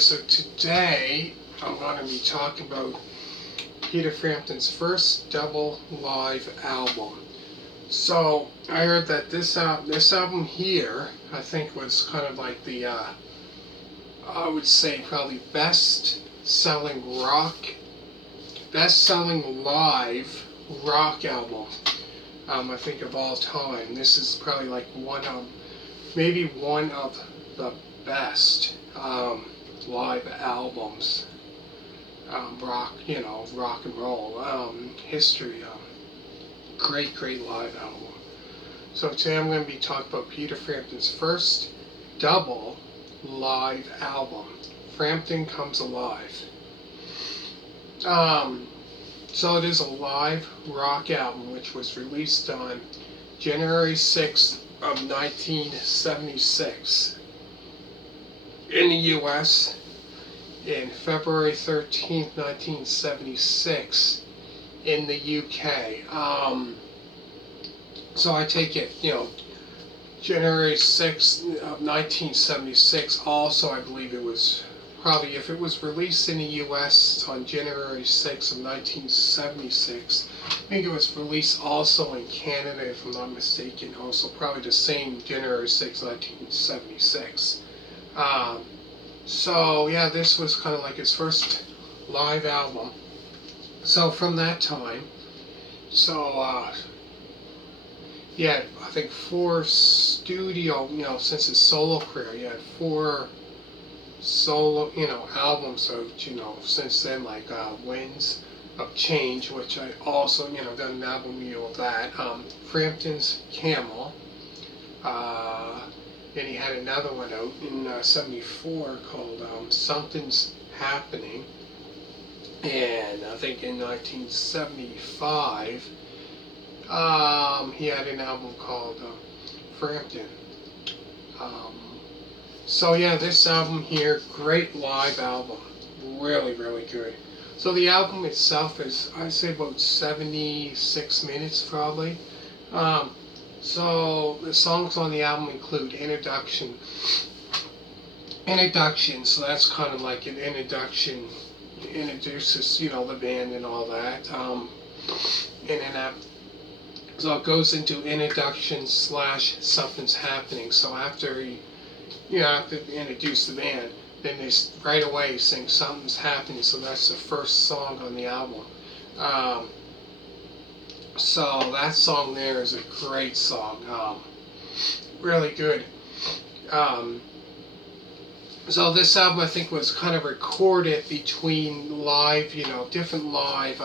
so today I'm going to be talking about Peter Frampton's first double live album. So I heard that this album here, I think, was kind of like the, I would say probably best-selling live rock album, I think, of all time. This is probably like maybe one of the best live albums, rock and roll history. Great live album. So today I'm going to be talking about Peter Frampton's first double live album, Frampton Comes Alive. So it is a live rock album which was released on January 6th of 1976 in the US, and February 13th, 1976 in the UK. So I take it, January 6th of 1976 also, I believe it was probably, if it was released in the US on January 6th of 1976, I think it was released also in Canada, if I'm not mistaken, also probably the same January 6th, 1976. So yeah, this was kind of like his first live album. So from that time, I think 4 studio, since his solo career, he had 4 solo, albums out, since then, like Winds of Change, which I also, done an album review of that, Frampton's Camel, and he had another one out in 74 called Something's Happening. And I think in 1975, he had an album called Frampton. So yeah, this album here, great live album, really good. So the album itself is, I'd say, about 76 minutes probably. So the songs on the album include Introduction, so that's kind of like an introduction, introduces, the band and all that, and then so it goes into Introduction / Something's Happening. So after he, after they introduce the band, then they right away sing Something's Happening, so that's the first song on the album. So that song there is a great song, really good. So this album, I think, was kind of recorded between live, different live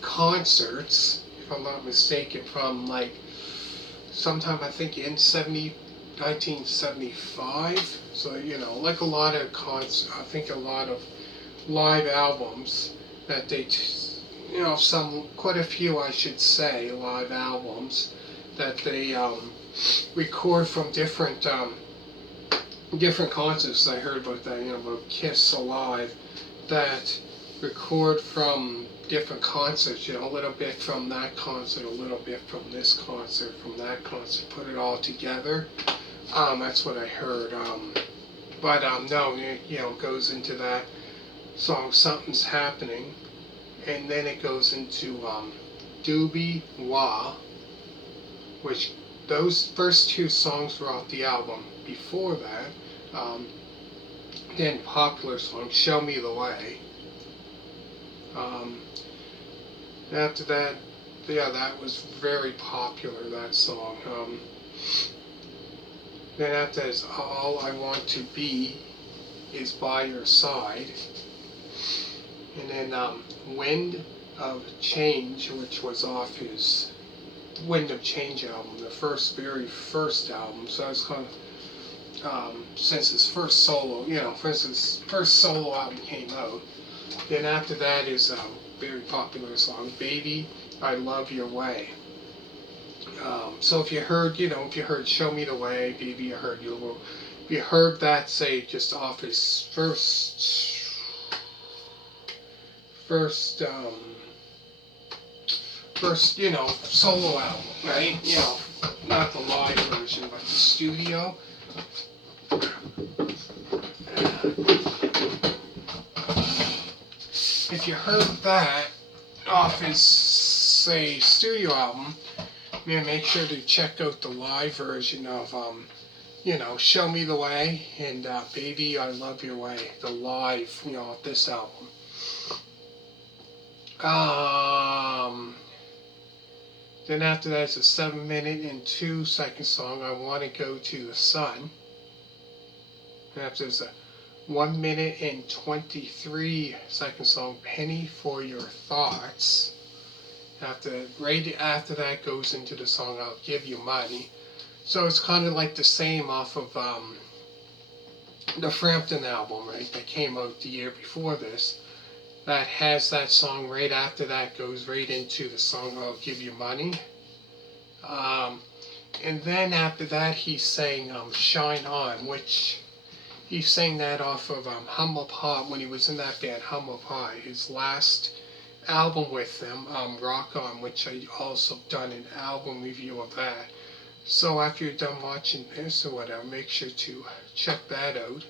concerts, if I'm not mistaken, from like sometime, I think, in 1975. So, like a lot of a lot of live albums that they, quite a few, I should say, live albums that they record from different concerts. I heard about that, about Kiss Alive, that record from different concerts, a little bit from that concert, a little bit from this concert, from that concert, put it all together. That's what I heard. But no, it goes into that song, Something's Happening, and then it goes into Doobie Wah, which those first 2 songs were off the album. Before that, then popular song, Show Me the Way. After that, that was very popular, that song. Then after that is All I Want to Be Is By Your Side. And then Wind of Change, which was off his Wind of Change album, the very first album. So it's kind of, since his first solo, first solo album came out. Then after that is a very popular song, Baby, I Love Your Way. So if you heard, Show Me the Way, Baby, I Heard Your Way, if you heard that, say, just off his first solo album, right? Not the live version, but the studio. if you heard that off his, say, studio album, make sure to check out the live version of, Show Me the Way and Baby, I Love Your Way, the live, of this album. Then after that, it's a 7-minute and 2-second song, I Want to Go to the Sun. And after there's a 1-minute and 23-second song, Penny for Your Thoughts. Right after that goes into the song, I'll Give You Money. So it's kind of like the same off of the Frampton album, right, that came out the year before this. That has that song right after that goes right into the song I'll Give You Money. And then after that he sang Shine On, which he sang that off of Humble Pie when he was in that band Humble Pie, his last album with them, Rock On, which I also done an album review of that. So after you're done watching this or whatever, make sure to check that out.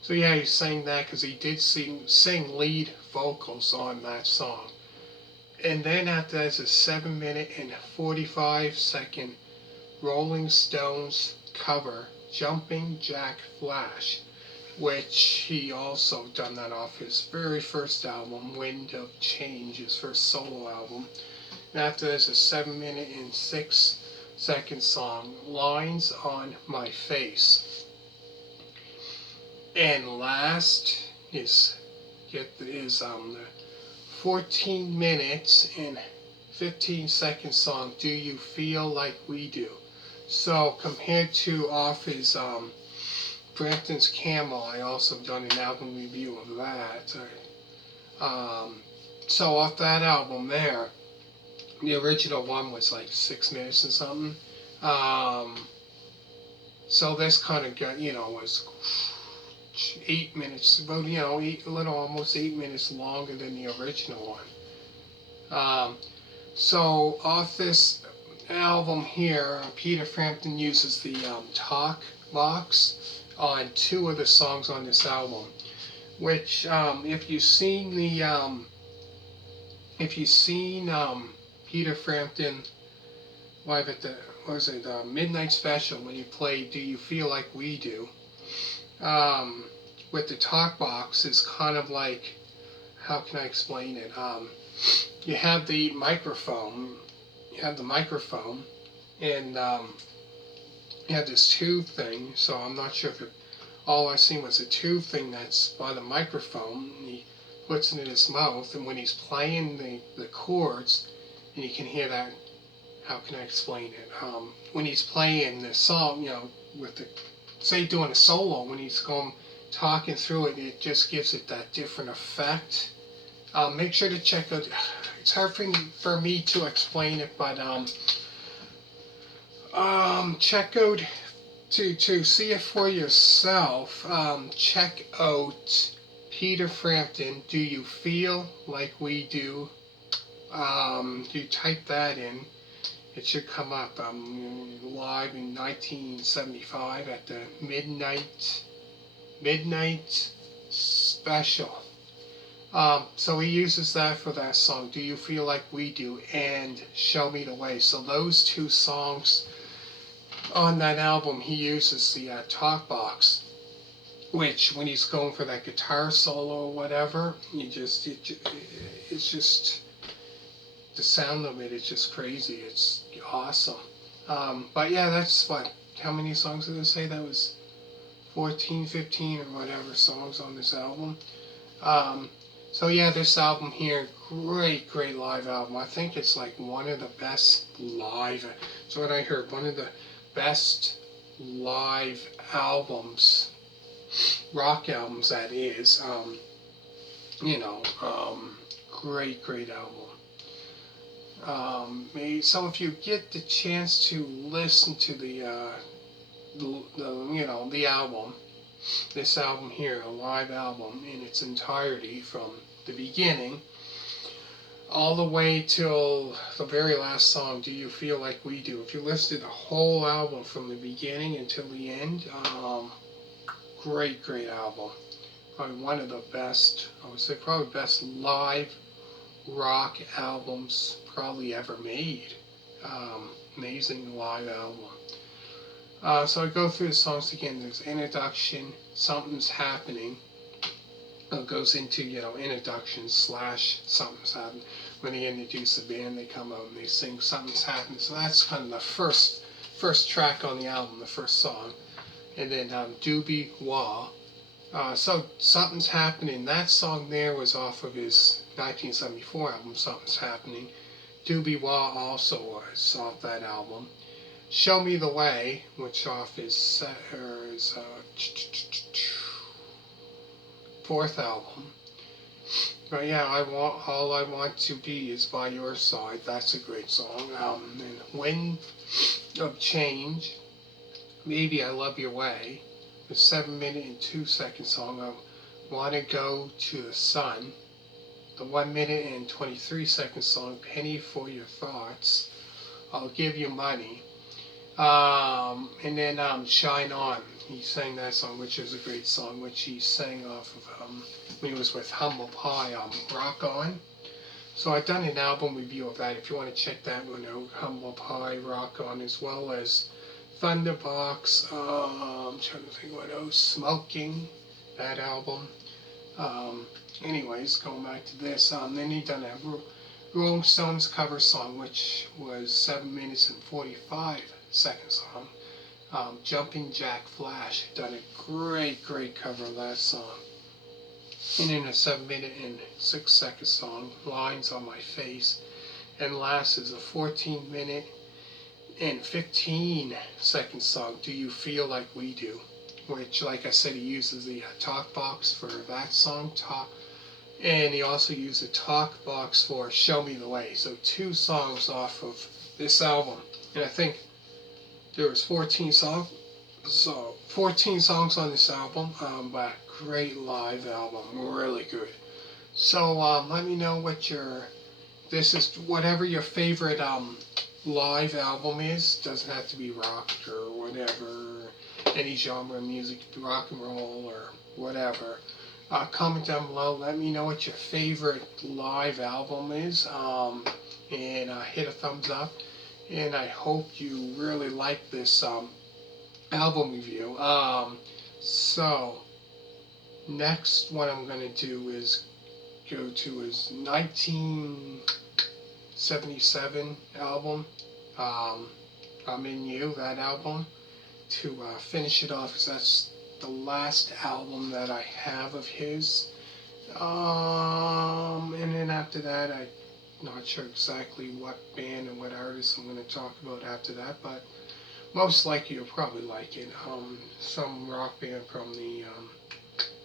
So yeah, he sang that because he did sing lead vocals on that song. And then after that is a 7-minute and 45-second Rolling Stones cover, Jumpin' Jack Flash, which he also done that off his very first album, Wind of Change, his first solo album. And after that is a 7-minute and 6-second song, Lines on My Face. And last is the 14 minutes and 15-second song, Do You Feel Like We Do? So compared to off his Frampton's Camel, I also done an album review of that. So off that album there, the original one was like 6 minutes and something. So this kind of got, was 8 minutes, about, almost 8 minutes longer than the original one. So off this album here, Peter Frampton uses the talk box on 2 of the songs on this album, which if you've seen Peter Frampton live at the Midnight Special when he played Do You Feel Like We Do, with the talk box is kind of like, how can I explain it? You have the microphone, and you have this tube thing. So I'm not sure if all I seen was a tube thing that's by the microphone. And he puts it in his mouth, and when he's playing the chords, and you can hear that. How can I explain it? When he's playing the song, with the, say, doing a solo, when he's talking through it, it just gives it that different effect. Make sure to check out, it's hard for me to explain it, but check out, to see it for yourself, check out Peter Frampton, Do You Feel Like We Do? You type that in, it should come up, live in 1975 at the Midnight Special. So he uses that for that song, Do You Feel Like We Do, and Show Me the Way. So those 2 songs on that album, he uses the talk box, which when he's going for that guitar solo or whatever, it's just, the sound of it is just crazy. It's awesome. But yeah, that's how many songs did I say? That was 14, 15 or whatever songs on this album. So yeah, this album here, great live album. I think it's like one of the best live, that's what I heard, one of the best live albums, rock albums that is. Great album. So if you get the chance to listen to the album, this album here, a live album in its entirety from the beginning all the way till the very last song, Do You Feel Like We Do. If you listen to the whole album from the beginning until the end, great album. probably one of the best, I would say probably best live rock albums probably ever made. Amazing live album. So I go through the songs again. There's introduction, something's happening. It goes into, introduction / something's happening. When they introduce the band, they come out and they sing something's happening. So that's kind of the first track on the album, the first song. And then Doobie Wah. So something's happening. That song there was off of his 1974 album, Something's Happening. Doobie Wah also was off that album. Show Me the Way, which off his fourth album. But yeah, All I Want to Be is by Your Side. That's a great song. And Wind of Change, Maybe I Love Your Way, the 7-minute and 2-second song. I Want to Go to the Sun, the 1-minute and 23-second song. Penny for Your Thoughts, I'll Give You Money. And then Shine On. He sang that song, which is a great song, which he sang off of when he was with Humble Pie, Rock On. So I've done an album review of that. If you want to check that one out, Humble Pie, Rock On, as well as Thunderbox. I'm trying to think what else. Smoking, that album. Anyways, going back to this. Then he done a Rolling Stones cover song, which was 7 minutes and 45-second song. Jumpin' Jack Flash done a great cover of that song. And in a 7-minute and 6-second song, Lines on My Face. And last is a 14-minute and 15-second song, Do You Feel Like We Do? Which, like I said, he uses the talk box for that song, and he also used the talk box for Show Me the Way. So 2 songs off of this album. And I think there was 14 songs. So 14 songs on this album, but great live album, really good. So let me know what whatever your favorite live album is. Doesn't have to be rock or whatever, any genre of music, rock and roll or whatever. Comment down below. Let me know what your favorite live album is, and hit a thumbs up. And I hope you really like this album review. So next, what I'm going to do is go to his 1977 album, I'm In You, that album, to finish it off, because that's the last album that I have of his. And then after that, I'm not sure exactly what band and what artist I'm going to talk about after that, but most likely you'll probably like it. Some rock band from the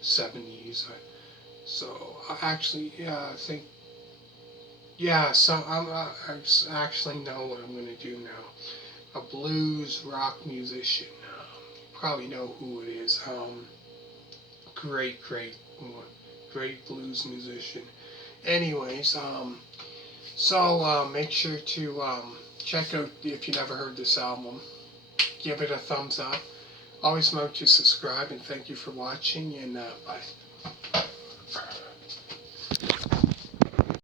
70s. So actually, yeah, I think, yeah. So I actually know what I'm going to do now. A blues rock musician. Probably know who it is. Great blues musician. Anyways, so make sure to check out, if you never heard this album, give it a thumbs up. Always remember to subscribe, and thank you for watching, and bye.